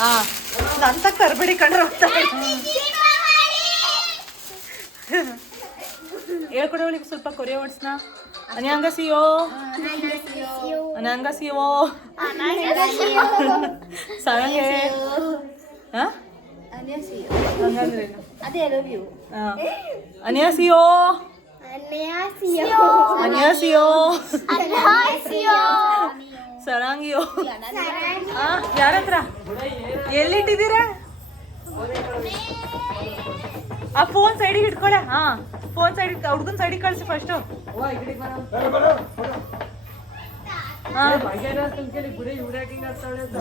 ಹಾ ನಂತ ಕರ್ಬಿಡಿ ಕಂಡ್ರೆ ಹೇಳ್ಕೊಡವಳಿಗೆ ಸ್ವಲ್ಪ ಕೊರಿಯ ವರ್ಡ್ಸ್ನ. 안녕하세요. 안녕하세요. 사랑해. 어? 안녕하세요. ಹಂಗಂದ್ರೇನು? ಅದೇ I love you. 안녕하세요. 안녕하세요. 안녕하세요. 안녕하세요. 사랑해요. ಯಾರತ್ರ ಎಲ್ಲಿಟ್ಟಿದ್ದೀರಾ? ಆ ಫೋನ್ ಸೈಡಿಗೆ ಇಟ್ಕೊಳೆ. ಹಾ ಫೋನ್ ಸೈಡ್ ಹುಡುಗನ ಸೈಡಿಗೆ ಕಳಿಸಿ ಫಸ್ಟ್.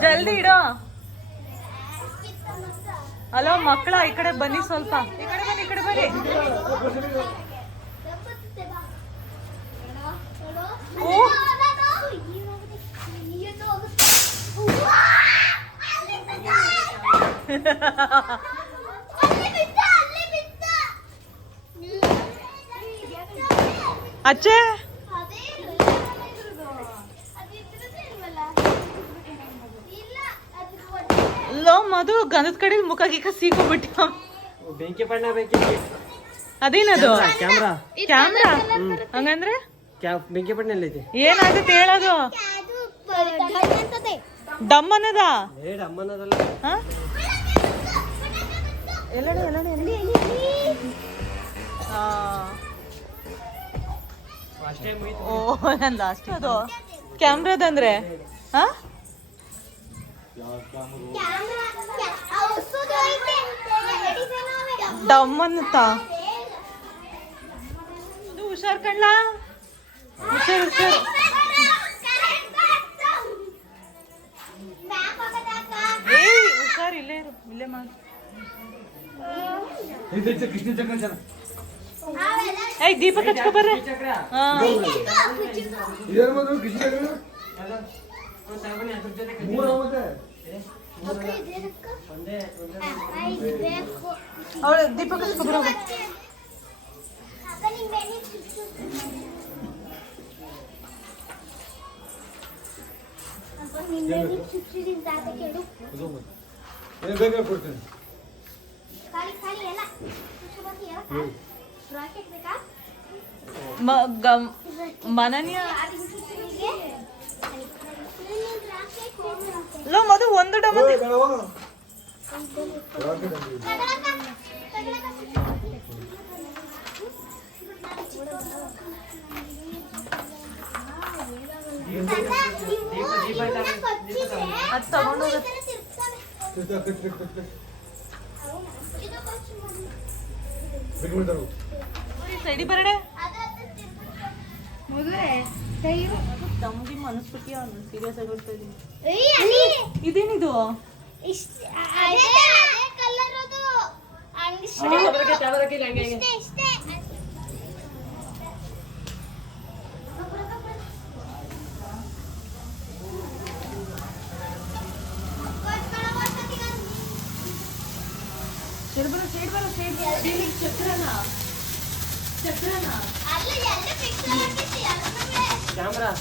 ಜಲ್ದಿ ಇಡೋ. ಹಲೋ ಮಕ್ಕಳ, ಈ ಕಡೆ ಬನ್ನಿ ಸ್ವಲ್ಪ. ಈ ಕಡೆ ಬನ್ನಿ, ಈ ಕಡೆ ಬನ್ನಿ. ಓ ಅಚ್ಚೆ ಲೋ ಮಧು, ಗಂಧದ ಕಡೆ ಮುಖ ಗೀಕ ಸೀಕೋಬಿಟ್ಟ. ಬೆಂಕಿ ಬಣ್ಣ ಬೇಕಿ. ಅದೇನದು? ಕ್ಯಾಮ್ರಾ. ಕ್ಯಾಮ್ರಾ ಹಂಗಂದ್ರೆ ಬೆಂಕಿ ಬಣ್ಣ ಐತಿ. ಏನಾಗುತ್ತೆ ಹೇಳೋದು? ಡಮ್ ಅನ್ನದ? ಏ ಅಮ್ಮನದಲ್ಲ. ಎಲ್ಲಡೆ ಎಲ್ಲಡೆ ಎಲ್ಲಿ? ಅಷ್ಟೇ ಮುಗಿತು. ಓ ನಂದು ಅಷ್ಟೇ. ಅದು ಕ್ಯಾಮ್ರಾದಂದ್ರೆ ಹಾ ಡಮ್ ಅನ್ನುತ್ತಾ? ಹುಷಾರ್ ಕಣ್ಲ, ಹುಷಾರ್ ಹುಷಾರ್. ಏಯ್ ಹುಷಾರ್, ಇಲ್ಲೇ ಇರು, ಇಲ್ಲೇ ಮಾಡು. ಏಯ್ ದೀಪ ಹಚ್ಕೊ ಬರ್ರಿ. ಹಾ ಅವಳು ದೀಪ ಹಚ್ಕೊ ಬರೋ. ಮನನ್ಯ ಲೋ ಮಧು, ಒಂದು ಡಮ ಅದು ತಗೊಂಡೋಗ. ಸೈಡಿ ಬರಡೆ ತಮ್ಗೆ ಮನಸ್ಬಿಟ್ಟಿ. ಸೀರಿಯಸ್ ಆಗಿ ಬರ್ತಾ ಇದೀನಿ. ಇದೇನಿದು? ಕ್ಯಾಮ್ರಾ.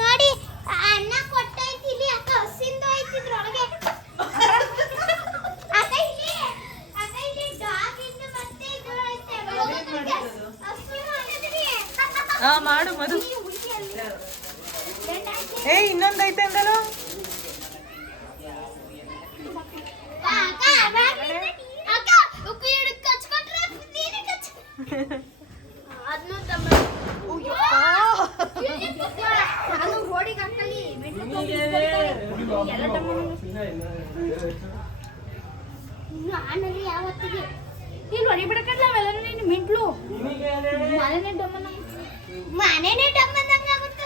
ನೋಡಿ ಅನ್ನ ಕೊಟ್ಟೈತಿ ಇಲ್ಲಿ. ಅಕ್ಕ ಹಸಿಂದು ಐತಿ ಇದ್ರೊಳಗೆ. ಹಾ ಮಾಡು ಮಧು. ಏ ಇನ್ನೊಂದೈತೆ ಅಂದಳು. ನಾನಲ್ಲಿ ಯಾವತ್ತಿಗೆ ನೀನು ಹೊಡಿಬಿಡಕಲ್ಲ ಅವೆಲ್ಲ ನೀನು ಮಿಂಟ್ಲು. ಮನೆನೇ ಡಮ್ಮಂದಂಗ ಆಗುತ್ತೆ.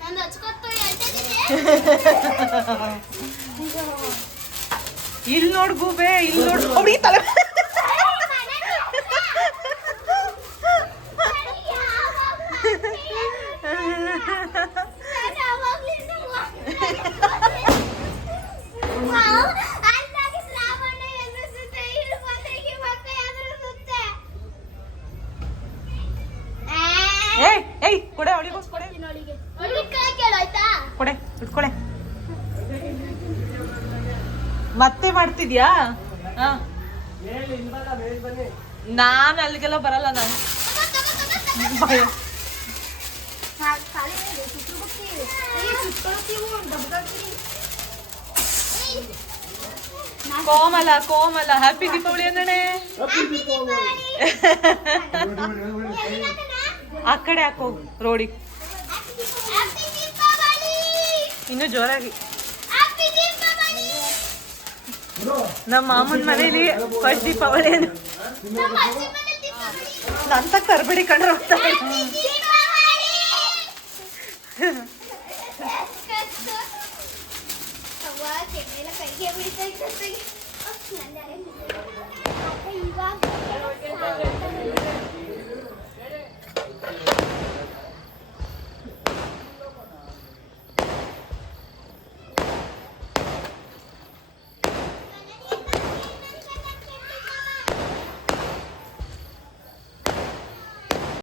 ನಾನು ಹಚ್ಕೊತ್ತು ಹೇಳ್ತಿದ್ದೀನಿ. ಇಲ್ಲಿ ನೋಡ್ ಗೂಬೆ, ಇಲ್ಲಿ ನೋಡ್. ಅವ್ರಿಗೆ ತಲೆ ಮಾಡ್ತಿದ್ಯಾ ಹಾ ಮೇಲ್ ಇಲ್ವಲ್ಲ, ಮೇಲ್ ಬನ್ನಿ. ನಾನ್ ಅಲ್ಲಿಗೆಲ್ಲ ಬರಲ್ಲ ನಾನು ಭಯ ಖಾಲಿ ಸುತ್ತಬೇಕು ಸುತ್ಕೊಳ್ತೀವಿ ದಬ್ಬಾಗ್ತೀವಿ ಕೋಮಲ ಕೋಮಲ ಹ್ಯಾಪಿ ದೀಪಾವಳಿ ಅನ್ನಣೆ ಆ ಕಡೆ ಹಾಕೋ ರೋಡಿ ಇನ್ನು ಜೋರಾಗಿ ನಮ್ಮ ಮಾಮೂನ್ ಮನೇಲಿ ಫಸ್ಟ್ ದೀಪಾವಳಿ ಏನು ನಂತ ಕರ್ಬೇಡಿ ಕಂಡ್ರೆ ಹೋಗ್ತಾರೆ ಕೈಗೆ ಬಿಡ್ತಾ